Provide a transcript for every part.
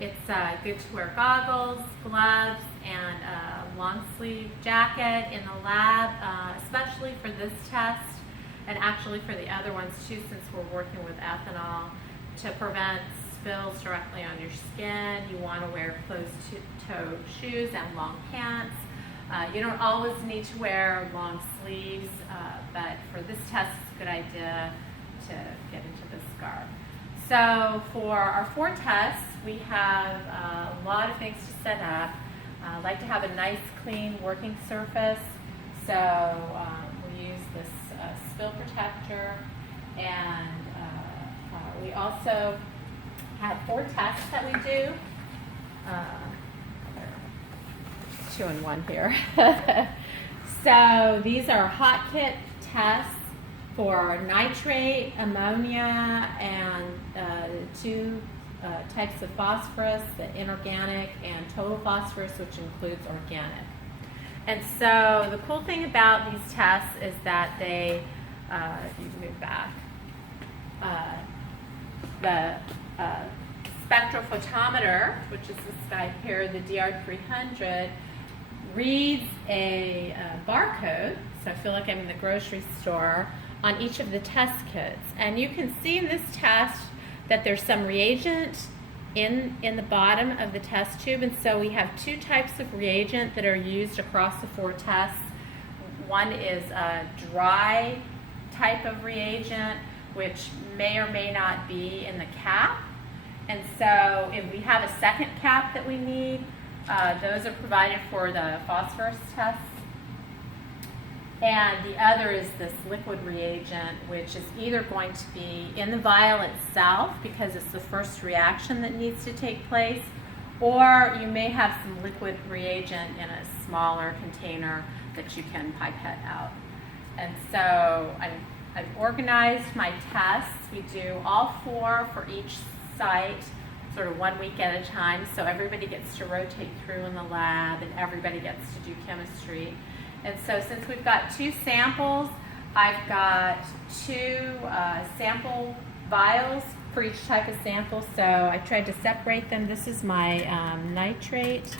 It's good to wear goggles, gloves, and a long sleeve jacket in the lab, especially for this test, and actually for the other ones too, since we're working with ethanol, to prevent spills directly on your skin. You want to wear closed-toed shoes and long pants. You don't always need to wear long sleeves, but for this test, it's a good idea to get into this garb. So for our 4 tests, we have a lot of things to set up. I like to have a nice, clean working surface. So we use this spill protector, and we also have 4 tests that we do. 2 in 1 here. So these are hot kit tests for nitrate, ammonia, and 2 types of phosphorus, the inorganic and total phosphorus, which includes organic. And so the cool thing about these tests is that they, if you move back, the spectrophotometer, which is this guy here, the DR300, reads a barcode, so I feel like I'm in the grocery store, on each of the test kits. And you can see in this test that there's some reagent in the bottom of the test tube, and so we have 2 types of reagent that are used across the 4 tests. One is a dry type of reagent, which may or may not be in the cap. And so if we have a second cap that we need, those are provided for the phosphorus tests. And the other is this liquid reagent, which is either going to be in the vial itself because it's the first reaction that needs to take place, or you may have some liquid reagent in a smaller container that you can pipette out. And so I've organized my tests. We do all 4 for each site, sort of 1 week at a time, so everybody gets to rotate through in the lab and everybody gets to do chemistry. And so since we've got 2 samples, I've got 2 sample vials for each type of sample. So I tried to separate them. This is my nitrate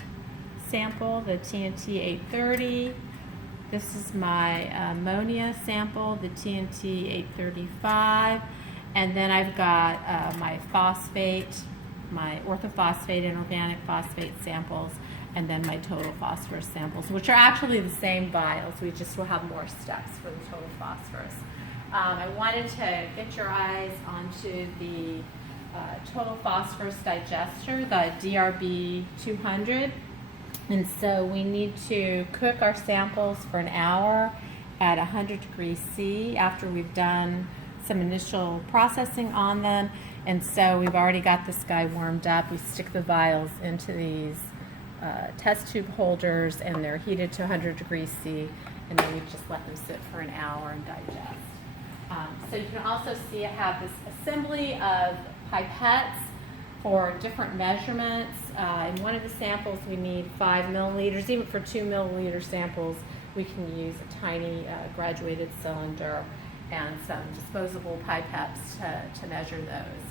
sample, the TNT 830. This is my ammonia sample, the TNT 835. And then I've got my phosphate, my orthophosphate and organic phosphate samples, and then my total phosphorus samples, which are actually the same vials. We just will have more steps for the total phosphorus. I wanted to get your eyes onto the total phosphorus digester, the DRB 200. And so we need to cook our samples for an hour at 100 degrees C after we've done some initial processing on them. And so we've already got this guy warmed up. We stick the vials into these test tube holders, and they're heated to 100 degrees C, and then we just let them sit for an hour and digest. So you can also see I have this assembly of pipettes for different measurements. In one of the samples we need 5 milliliters. Even for 2 milliliter samples we can use a tiny graduated cylinder and some disposable pipettes to measure those.